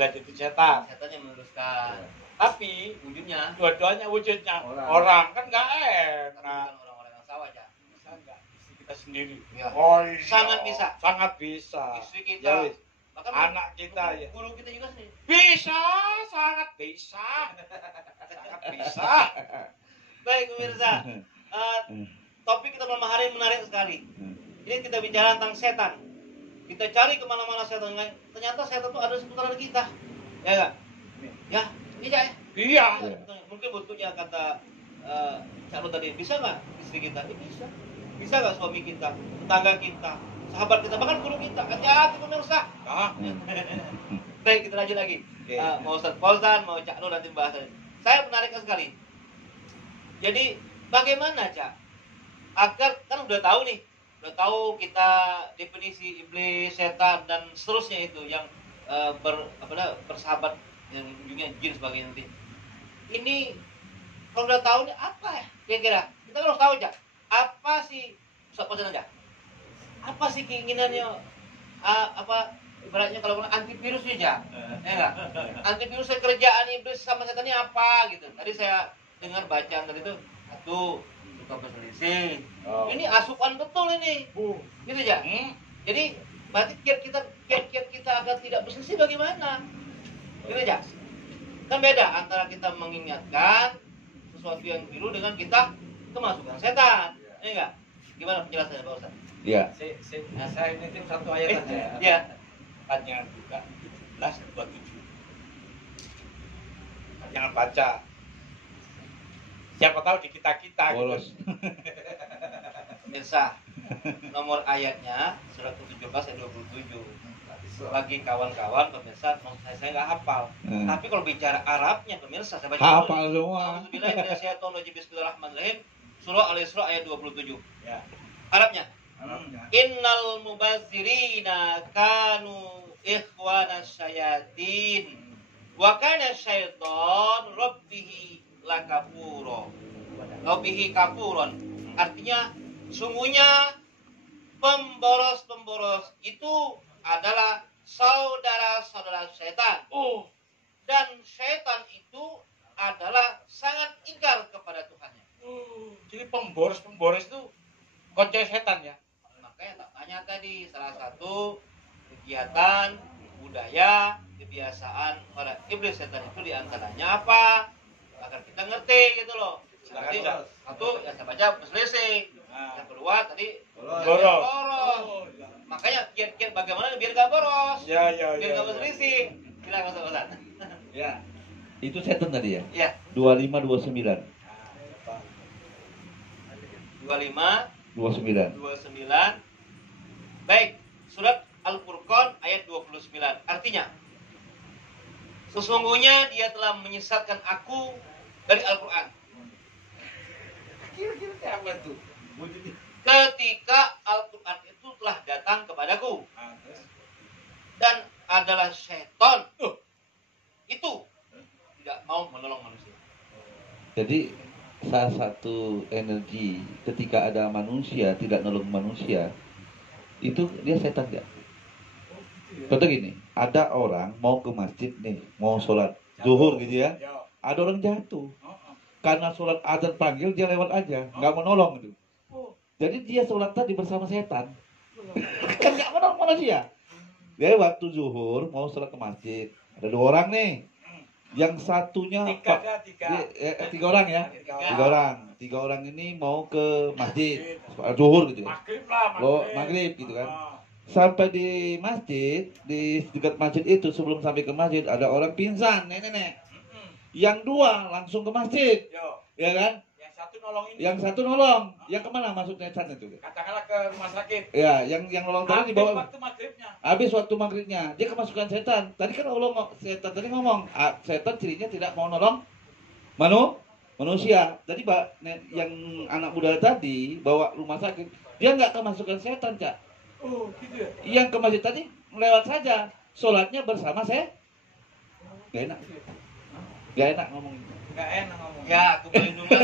derajat itu setan. Setannya meluruskan. Tapi Wujudnya dua-duanya wujudnya orang kan nggak bukan enak. orang-orang yang salah aja. Bisa nggak istri kita sendiri? Ya. Oh iya. Sangat bisa. Sangat bisa. Istri Ya, kita, wis. bahkan Anak kita ya. guru kita juga sih. Bisa, sangat bisa. Sangat bisa. Baik pemirsa, topik kita malam hari menarik sekali. Ini kita bicara tentang setan. Kita cari kemana-mana setan. Ternyata setan itu ada seputaran kita. Ya nggak? Ya, iya ya. Iya. Mungkin bentuknya kata Cak Nur tadi, bisa nggak istri kita? Bisa. Bisa nggak suami kita, tetangga kita, sahabat kita, bahkan guru kita? Hati-hati pemirsa. Nah. Baik, kita lanjut lagi. Mau Ustaz Fauzan, mau Cak Nur nanti bahas. Saya menarik sekali. Jadi bagaimana Cak? Agar kan udah tahu nih, udah tahu kita definisi iblis, setan dan seterusnya itu yang bersahabat yang ujungnya jin sebagai nanti. Ini kalau udah tahu nih apa ya kira-kira? Kita harus tahu Cak. Apa sih Ustaz Fauzan aja? Apa sih keinginannya? Ibaratnya kalau antivirusnya Cak, ya nggak? Antivirusnya kerjaan iblis sama setannya apa gitu? Tadi saya dengar bacaan tadi itu satu suka berselisih. Ini asupan betul ini, gitu Cak. Jadi berarti kiat kita agar tidak berselisih bagaimana? Gitu Cak. Kan beda antara kita mengingatkan sesuatu yang biru dengan kita kemasukan setan, ya enggak? Gimana penjelasannya Pak Ustaz? Iya. Saya nitip satu ayat aja. Iya. Jangan buka 11:27. Jangan baca. Siapa tahu di kita-kita Bolos. gitu. Pemirsa, nomor ayatnya surat ke-17 ayat 27. Bagi kawan-kawan pemirsa, saya nggak hafal. Tapi kalau bicara Arabnya pemirsa, saya baca Hafal semua. Bismillahirrahmanirrahim. Surah Al-Isra ayat 27. Ya. Arabnya. Innal mubazzirina kanu ikhwana syayatin wa kana syaitan rabbihi lakafuro. Rabbihi kafurun. Artinya sungguhnya pemboros-pemboros itu adalah saudara-saudara setan. Dan setan itu adalah sangat ingkar kepada Tuhannya. Jadi pemboros itu konco setan ya. Makanya tak tanya tadi, salah satu kegiatan, budaya, kebiasaan para iblis setan itu diantaranya apa? Agar kita ngerti gitu loh. Berarti satu yang saya baca berselisih, yang kedua tadi boros. Makanya kiat-kiat bagaimana biar gak boros, biar gak berselisih. Silakan Ustaz. Ya. Itu setan tadi ya? Ya. 2529. 29. Baik, surat Al-Furqan ayat 29. Artinya, sesungguhnya dia telah menyesatkan aku dari Al-Quran. Kira-kira apa tuh? Ketika Al-Quran itu telah datang kepadaku dan adalah setan itu tidak mau menolong manusia. Jadi salah satu energi ketika ada manusia tidak nolong manusia itu dia setan ya. Contoh gini, ada orang mau ke masjid nih, mau sholat zuhur gitu ya, ada orang jatuh karena sholat azan panggil dia lewat aja, nggak mau nolong gitu. Jadi dia sholat tadi bersama setan, kan nggak mau nolong manusia. Dia waktu zuhur mau sholat ke masjid, ada dua orang nih. Yang satunya tiga orang ya, tiga orang ini mau ke masjid zuhur gitu ya, maghrib gitu kan. Sampai di masjid, di dekat masjid itu sebelum sampai ke masjid ada orang pingsan, nenek. Yang dua langsung ke masjid, ya kan? Yang satu nolong, yang kemana masuk setan itu? Katakanlah ke rumah sakit. Ya, yang nolong tadi dibawa. Waktu maghribnya. Habis waktu maghribnya, dia kemasukan setan. Tadi kan setan tadi ngomong, setan cirinya tidak mau nolong manusia. Tadi yang anak muda tadi bawa rumah sakit, dia nggak kemasukan setan, Cak. Gitu ya? Yang ke masjid tadi lewat saja, sholatnya bersama saya. Gak enak ngomong. Ya, aku perlindungan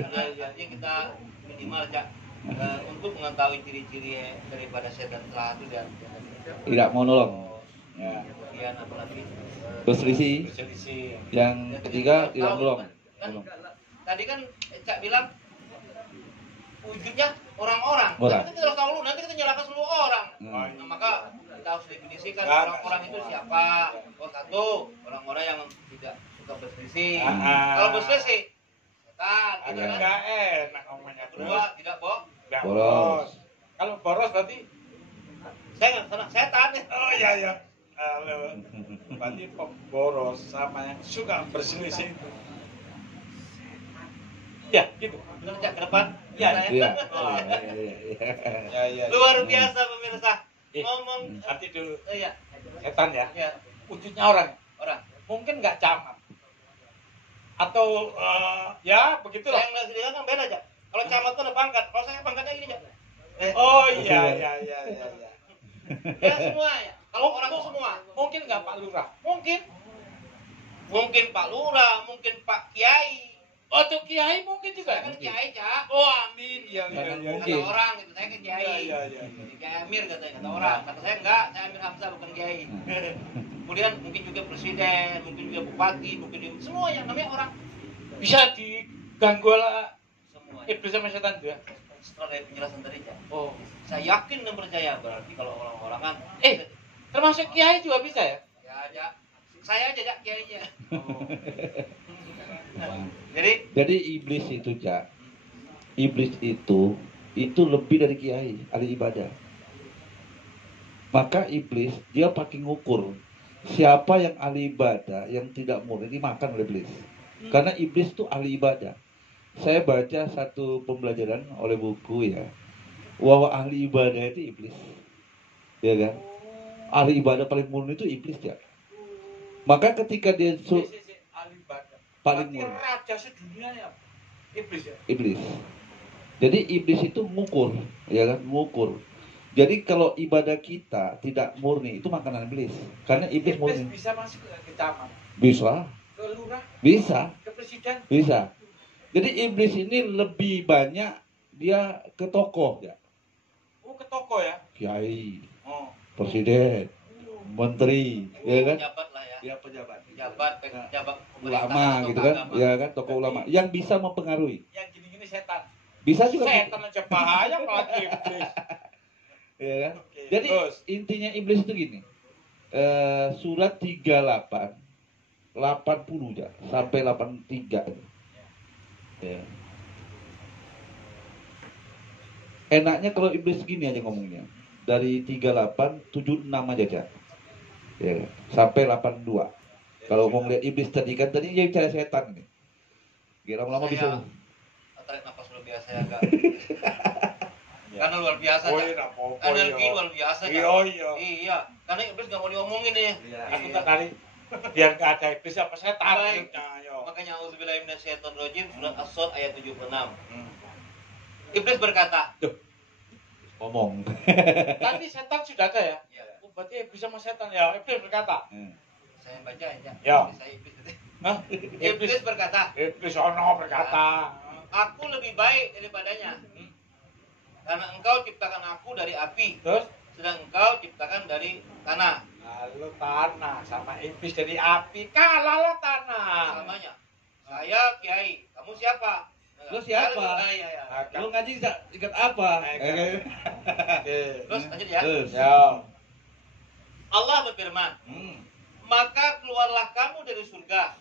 karena artinya kita minimal Cak untuk mengetahui ciri-ciri daripada setan telah itu dan Tidak mau nolong. kemudian apa lagi? Berselisih. Berselisih. Yang ketiga Tahu, belum. kan, tadi kan Cak bilang wujudnya orang-orang. Orang. Tapi kita harus tahu dulu, nanti kita nyalahkan semua orang. Hmm. Nah, maka kita harus definisikan Nah, orang-orang itu siapa. Oh, satu, orang-orang yang tidak suka berselisih. Ah. Kalau berselisih, setan, gitu Agak kan. nggak enak ngomongnya terus. Kedua, tidak bohong. Nggak Boros. Kalau boros berarti, Saya nggak kena setan ya. oh iya iya. Halo. Berarti pemboros sama yang suka berselisih itu. Ya, gitu. Benar Cak, ke depan. Iya, Saya. Iya. Oh, Ya, ya. Luar biasa pemirsa. Eh, Ngomong, Nanti dulu iya, setan ya. ya, Wujudnya orang. orang. Mungkin nggak camat. Atau ya begitulah. Saya nggak sedih kan beda Cak. Kalau camat tuh ada pangkat. Kalau saya pangkatnya gini Cak. Oh iya iya iya iya. iya. Ya semua ya. Kalau orang tuh semua. Mungkin nggak Pak Lurah. Mungkin. Mungkin Pak Lurah, mungkin Pak Kiai. Oh tuh Kiai mungkin juga. Saya kan Kiai Cak. Oh amin. Iya iya Jangan iya. mungkin. Kata orang gitu, saya kan Kiai. Iya iya iya. Kiai Amir katanya, kata orang. Kata saya enggak, saya Amir Hamzah bukan Kiai. Kemudian mungkin juga presiden, mungkin juga bupati, mungkin juga semua yang namanya orang. Bisa diganggu lah Semua. iblis sama setan juga. Setelah dari penjelasan tadi Cak. Oh. Saya yakin dan percaya berarti kalau orang-orang kan Termasuk Kiai juga bisa ya? ya Cak. Saya aja Cak Kiainya. Oh. Jadi iblis itu, Cak. Iblis itu lebih dari kiai, ahli ibadah. Maka iblis dia pakai ngukur siapa yang ahli ibadah yang tidak murni dimakan oleh iblis. Karena iblis itu ahli ibadah. Saya baca satu pembelajaran oleh buku ya, bahwa ahli ibadah itu iblis, ya kan? Ahli ibadah paling murni itu iblis ya. Maka ketika dia Alibada. paling Berarti murni raja sedunia ya. Iblis ya. iblis. Jadi iblis itu mengukur, ya kan? Mengukur. Jadi kalau ibadah kita tidak murni itu makanan iblis. Karena iblis Iblis murni. bisa masuk ke camat, Bisa, ke lurah, bisa, ke presiden. bisa. Jadi iblis ini lebih banyak dia ke tokoh ya. Oh ke toko ya. Kiai, Oh. presiden, menteri, ya kan? pejabat lah ya. Ya pejabat. Pejabat, pejabat Ulama gitu kan, ya kan, tokoh ulama yang bisa mempengaruhi. Yang gini-gini setan. Bisa juga. Setan aja bahaya apalagi iblis. Ya kan? Oke, Jadi terus. intinya iblis itu gini. Surat 38 80 ya, sampai 83. Ya. Enaknya kalau iblis gini aja ngomongnya. Dari 38 76 aja, Cak. Ya, sampai 82. Kalau mau ngeliat iblis tadi kan tadi dia bicara setan nih. Kira lama-lama bisa. Tarik nafas luar biasa ya enggak. Karena luar biasa Oh Cak. iya, apa-apa, Energi iya. luar biasa Cak. Iya, iya. Iya, karena iblis nggak mau diomongin nih. Aku tak tarik. Biar nggak ada iblis apa setan. Baik. Ayo. Makanya auzubillahi minasyaitonirrajim surat As-Sad ayat 76. Hmm. Iblis berkata, Ngomong. Tadi setan sudah ada ya? ya, Oh, berarti iblis sama setan ya. Iblis berkata. saya baca ya. Ya. Saya iblis. Hah? Iblis berkata, Iblis ono berkata. aku lebih baik daripadanya. Karena engkau ciptakan aku dari api, Terus sedang engkau ciptakan dari tanah. lalu tanah sama iblis dari api kalah lah tanah. Namanya. Saya Kiai, kamu siapa? Lu siapa? Iya, iya. Lu ngaji ikat apa? Terus lanjut ya. Terus. Ya. Allah berfirman, maka keluarlah kamu dari surga.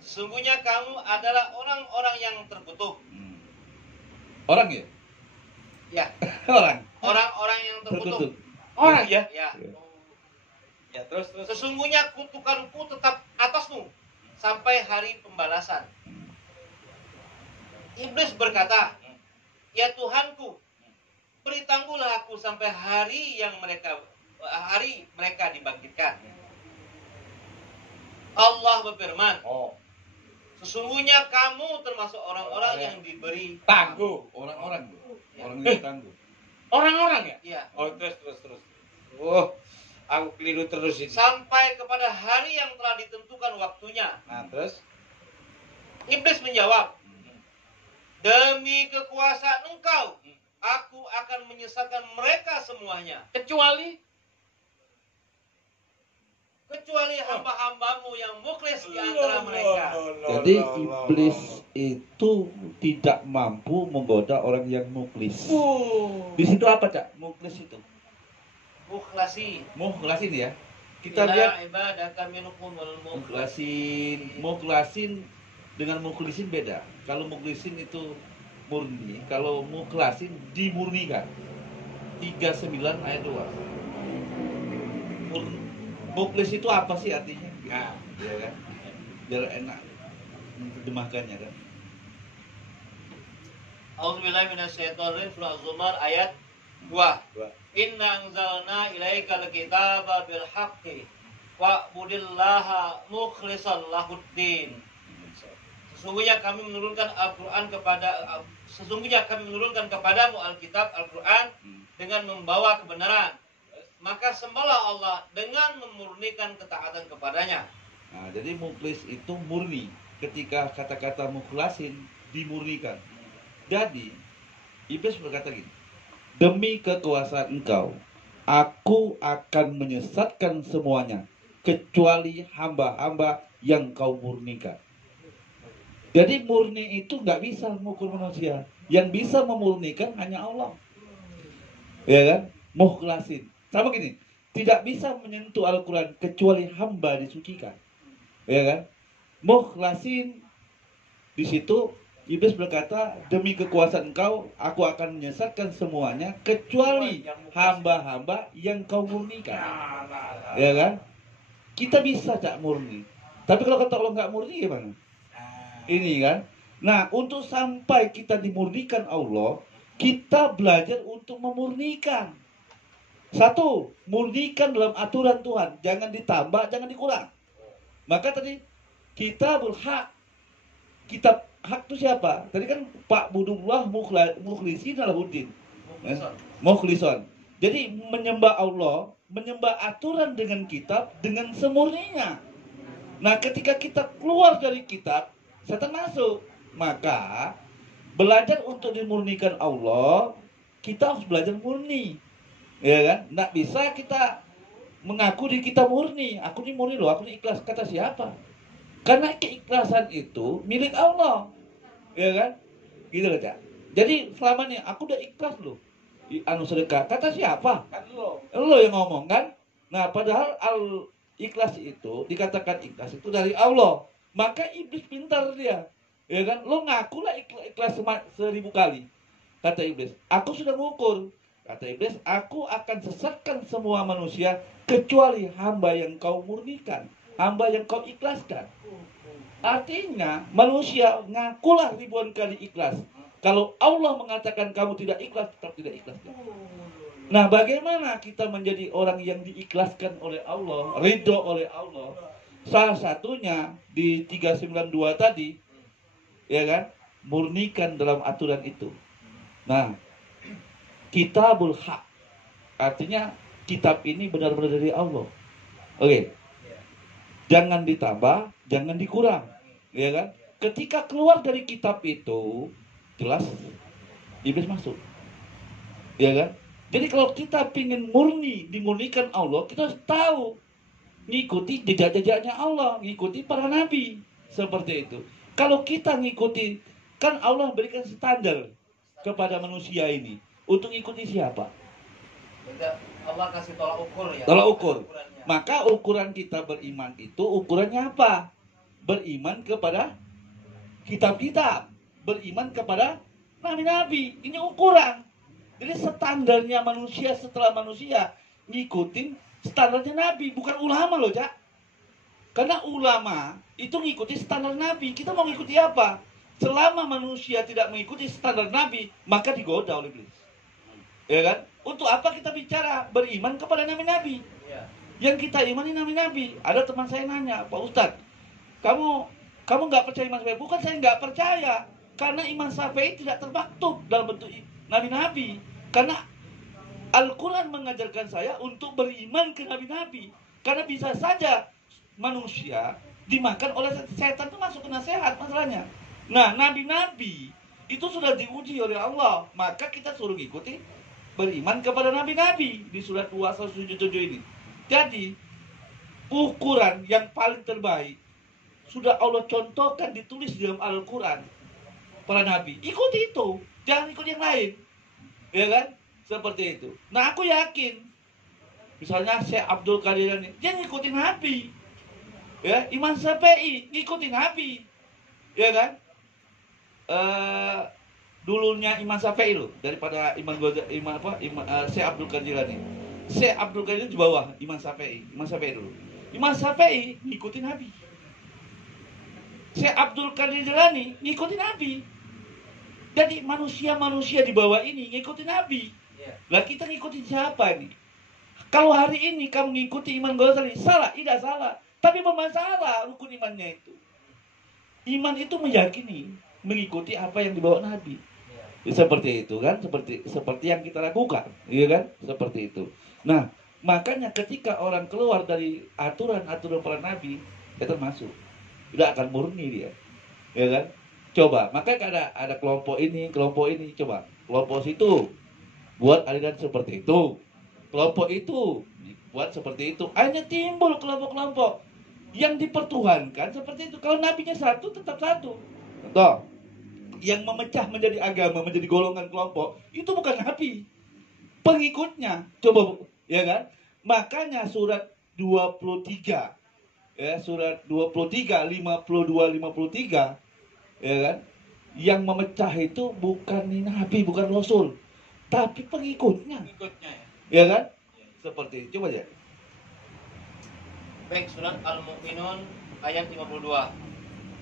Sesungguhnya kamu adalah orang-orang yang terkutuk. Orang ya? Ya, Orang. orang-orang yang terkutuk. Orang ya? Ya. Ya terus. Sesungguhnya kutukanku tetap atasmu sampai hari pembalasan. Iblis berkata, ya Tuhanku, beri tangguhlah aku sampai hari mereka dibangkitkan. Allah berfirman, Oh, sesungguhnya kamu termasuk orang-orang yang diberi tangguh. Orang-orang. Orang yang tangguh. Orang-orang ya? ya, Oh, terus. Oh, aku keliru terus ini. sampai kepada hari yang telah ditentukan waktunya. Nah, terus. Iblis menjawab, demi kekuasaan engkau, aku akan menyesatkan mereka semuanya. Kecuali kecuali hamba-hambamu yang mukhlis di antara mereka. Jadi iblis itu tidak mampu menggoda orang yang muklis. Di situ apa, Cak? Muklis itu. Mukhlasin ya. Kita lihat ibadaka minkumul mukhlasin dengan mukhlisin beda. Kalau mukhlisin itu murni, kalau mukhlasin dimurnikan. 39 ayat 2. Mukhlis itu apa sih artinya? Nah, ya kan? Biar enak menerjemahkannya kan. A'udzubillahi minasyaitonir rajim. Surah Az-Zumar ayat 2. Inna anzalna ilaikal kitaba bil haqqi wa'budillaha mukhlishan lahuddin. Sesungguhnya kami menurunkan kepadamu Alkitab Al-Qur'an dengan membawa kebenaran. Maka sembahlah Allah dengan memurnikan ketaatan kepadanya. Nah, jadi mukhlis itu murni. Ketika kata-kata mukhlasin dimurnikan. Jadi iblis berkata gini, demi kekuasaan engkau, aku akan menyesatkan semuanya kecuali hamba-hamba yang kau murnikan. Jadi murni itu nggak bisa mengukur manusia. Yang bisa memurnikan hanya Allah. Ya kan? Mukhlasin. Sama gini, tidak bisa menyentuh Al-Quran kecuali hamba disucikan. Ya kan? Mukhlasin. Di situ iblis berkata, demi kekuasaan engkau, aku akan menyesatkan semuanya kecuali hamba-hamba yang kau murnikan. Ya kan? Kita bisa Cak murni. Tapi kalau kata Allah nggak murni gimana? Ini kan? Nah, untuk sampai kita dimurnikan Allah, kita belajar untuk memurnikan. Satu, murnikan dalam aturan Tuhan. Jangan ditambah, jangan dikurang. Maka tadi, kita berhak. Kitab hak itu siapa? Tadi kan Pak Budullah mukhlisin lahuddin. Mukhlison. Jadi menyembah Allah, menyembah aturan dengan kitab, dengan semurninya. Nah, ketika kita keluar dari kitab, setan masuk. Maka, belajar untuk dimurnikan Allah, kita harus belajar murni. Ya kan? Nggak bisa kita mengaku diri kita murni. Aku ini murni loh, aku ini ikhlas. Kata siapa? Karena keikhlasan itu milik Allah. Ya kan? Gitu loh, Cak. Jadi selama ini aku udah ikhlas loh. Anu sedekah. Kata siapa? Kan lo yang ngomong kan? Nah, padahal ikhlas itu dikatakan ikhlas itu dari Allah. Maka iblis pintar dia. Ya kan? Lo ngakulah ikhlas 1000 kali. Kata iblis, aku sudah mengukur. Kata iblis, aku akan sesatkan semua manusia kecuali hamba yang kau murnikan, hamba yang kau ikhlaskan. Artinya manusia ngakulah ribuan kali ikhlas. Kalau Allah mengatakan kamu tidak ikhlas, tetap tidak ikhlas. Nah, bagaimana kita menjadi orang yang diikhlaskan oleh Allah, ridho oleh Allah? Salah satunya di 392 tadi, ya kan, murnikan dalam aturan itu. Nah, Kitabul Haq, artinya kitab ini benar-benar dari Allah. Oke. Jangan ditambah, jangan dikurang, ya kan? Ketika keluar dari kitab itu, jelas iblis masuk, ya kan? Jadi kalau kita ingin murni, dimurnikan Allah, kita harus tahu, ngikuti jejak-jejaknya Allah, ngikuti para nabi, seperti itu. Kalau kita ngikuti, kan Allah berikan standar kepada manusia ini. Untuk ikuti siapa? Allah kasih tolak ukur ya. Tolak ukur. Maka ukuran kita beriman itu ukurannya apa? Beriman kepada kitab-kitab, beriman kepada nabi-nabi. Ini ukuran. Jadi standarnya manusia setelah manusia ngikutin standarnya nabi, bukan ulama loh, Cak. Karena ulama itu ngikuti standar nabi. Kita mau ngikuti apa? Selama manusia tidak mengikuti standar nabi, maka digoda oleh iblis. Ya kan? Untuk apa kita bicara beriman kepada nabi-nabi? Ya. Yang kita imani nabi-nabi. Ada teman saya nanya, Pak Ustadz, kamu nggak percaya iman Syafi'i? Bukan saya nggak percaya, karena iman Syafi'i tidak termaktub dalam bentuk nabi-nabi. Karena Al-Quran mengajarkan saya untuk beriman ke nabi-nabi. Karena bisa saja manusia dimakan oleh setan, itu masuk ke nasihat masalahnya. Nah, nabi-nabi itu sudah diuji oleh Allah, maka kita suruh ikuti beriman kepada nabi-nabi di surat 2 177 ini. Jadi ukuran yang paling terbaik sudah Allah contohkan, ditulis dalam Al-Quran. Para nabi ikuti itu, jangan ikut yang lain, ya kan? Seperti itu. Nah, aku yakin misalnya Syekh Abdul Qadir ini, dia ngikutin Nabi, ya. Imam Syafi'i ngikutin Nabi, ya kan? Dulunya Imam Syafi'i loh, daripada Syekh Abdul Qadir ini. Syekh Abdul Qadir di bawah Imam Syafi'i dulu. Imam Syafi'i ngikutin Nabi. Syekh Abdul Qadir Jilani ngikutin Nabi. Jadi manusia-manusia di bawah ini ngikutin Nabi. Lah kita ngikutin siapa nih? Kalau hari ini kamu ngikuti Imam Ghazali, salah? Tidak salah. Tapi bermasalah rukun imannya itu. Iman itu meyakini, mengikuti apa yang dibawa Nabi. Seperti itu kan, seperti yang kita lakukan, iya kan? Seperti itu. Nah, makanya ketika orang keluar dari aturan-aturan para nabi, ya termasuk tidak akan murni dia, ya kan? Coba, makanya ada kelompok ini, coba kelompok situ buat aliran seperti itu, kelompok itu buat seperti itu, akhirnya timbul kelompok-kelompok yang dipertuhankan seperti itu. Kalau nabinya satu, tetap satu. Contoh, yang memecah menjadi agama, menjadi golongan kelompok, itu bukan nabi, pengikutnya. Coba, ya kan? Makanya surat 23, ya, surat 23, 52, 53, ya kan? Yang memecah itu bukan nabi, bukan rasul, tapi pengikutnya. Ya kan? Seperti itu. Coba ya. Baik, surat Al-Mu'minun ayat 52.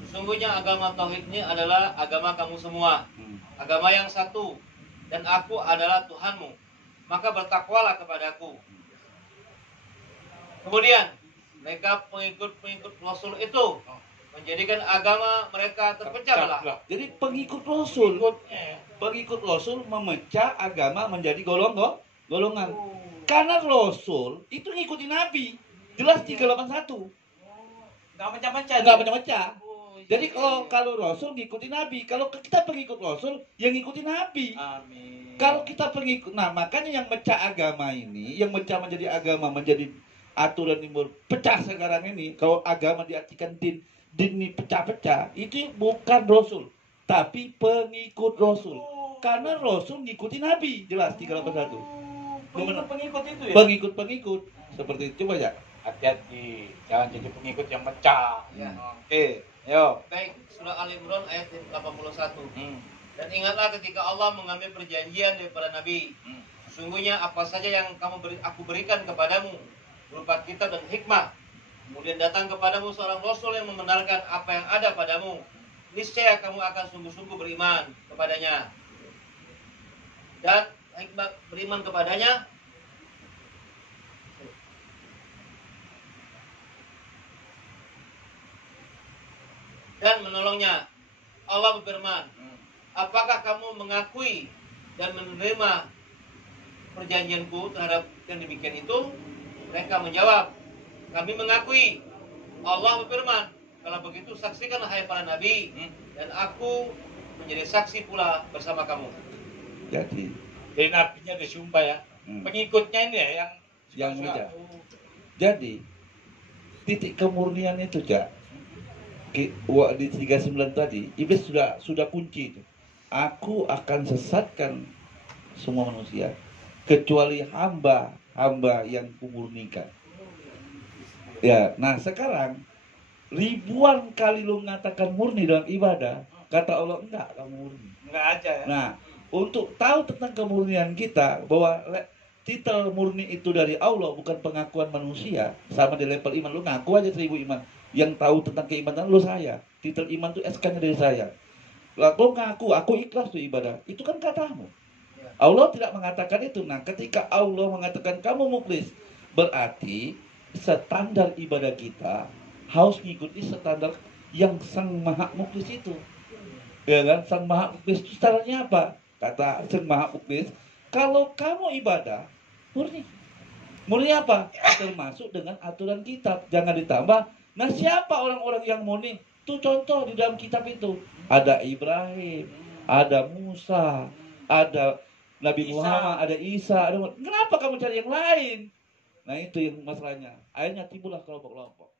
Sesungguhnya agama tauhid ini adalah agama kamu semua, agama yang satu, dan aku adalah Tuhanmu, maka bertakwalah kepadaku. Kemudian mereka pengikut Rasul itu menjadikan agama mereka terpecah belah. Jadi pengikut Rasul memecah agama menjadi golongan. Karena Rasul itu ngikutin Nabi, jelas 381. Nggak pecah-pecah. Jadi kalau Rasul ngikutin Nabi, kalau kita pengikut Rasul, yang ngikutin Nabi. Amin. Kalau kita pengikut, nah makanya yang mecah agama ini, yang mecah menjadi agama, menjadi aturan timbul pecah sekarang ini. Kalau agama diartikan din ini pecah-pecah, itu bukan Rasul, tapi pengikut Rasul. Karena Rasul ngikutin Nabi, jelas 381. Pengikut itu ya? Pengikut seperti itu. Coba ya. Hati-hati, jangan jadi pengikut yang pecah. Ya. Oke, yo. Baik, surah Al-Imran ayat 81. Dan ingatlah ketika Allah mengambil perjanjian daripada Nabi. Sesungguhnya apa saja yang aku berikan kepadamu berupa kitab dan hikmah. Kemudian datang kepadamu seorang Rasul yang membenarkan apa yang ada padamu. Niscaya kamu akan sungguh-sungguh beriman kepadanya. Dan hikmah beriman kepadanya dan menolongnya. Allah berfirman, apakah kamu mengakui dan menerima perjanjianku terhadap yang demikian itu? Mereka menjawab, kami mengakui. Allah berfirman, kalau begitu saksikanlah hai para nabi, dan aku menjadi saksi pula bersama kamu. Jadi nabinya disumpah ya. Pengikutnya ini ya yang mecah. Jadi titik kemurnian itu, Jak. Di 39 tadi, iblis sudah kunci itu. Aku akan sesatkan semua manusia kecuali hamba yang kumurnikan. Ya, nah sekarang ribuan kali lu mengatakan murni dalam ibadah, kata Allah enggak, kamu murni. Enggak aja ya. Nah, untuk tahu tentang kemurnian kita, bahwa titel murni itu dari Allah, bukan pengakuan manusia. Sama di level iman, lu ngaku aja 1000 iman. Yang tahu tentang keimanan lu saya. Titel iman itu SK-nya dari saya. Lalu ngaku, aku ikhlas tuh ibadah. Itu kan katamu. Allah tidak mengatakan itu. Nah, ketika Allah mengatakan kamu muklis, berarti standar ibadah kita harus mengikuti standar yang Sang Maha Muklis itu. Ya kan? Sang Maha Muklis itu standarnya apa? Kata Sang Maha Muklis, kalau kamu ibadah murni. Murni apa? Termasuk dengan aturan kitab. Jangan ditambah. Nah, siapa orang-orang yang murni? Itu contoh di dalam kitab itu. Ada Ibrahim, ada Musa, ada Nabi Muhammad, ada Isa. Kenapa kamu cari yang lain? Nah itu yang masalahnya. Akhirnya timbullah kelompok-kelompok.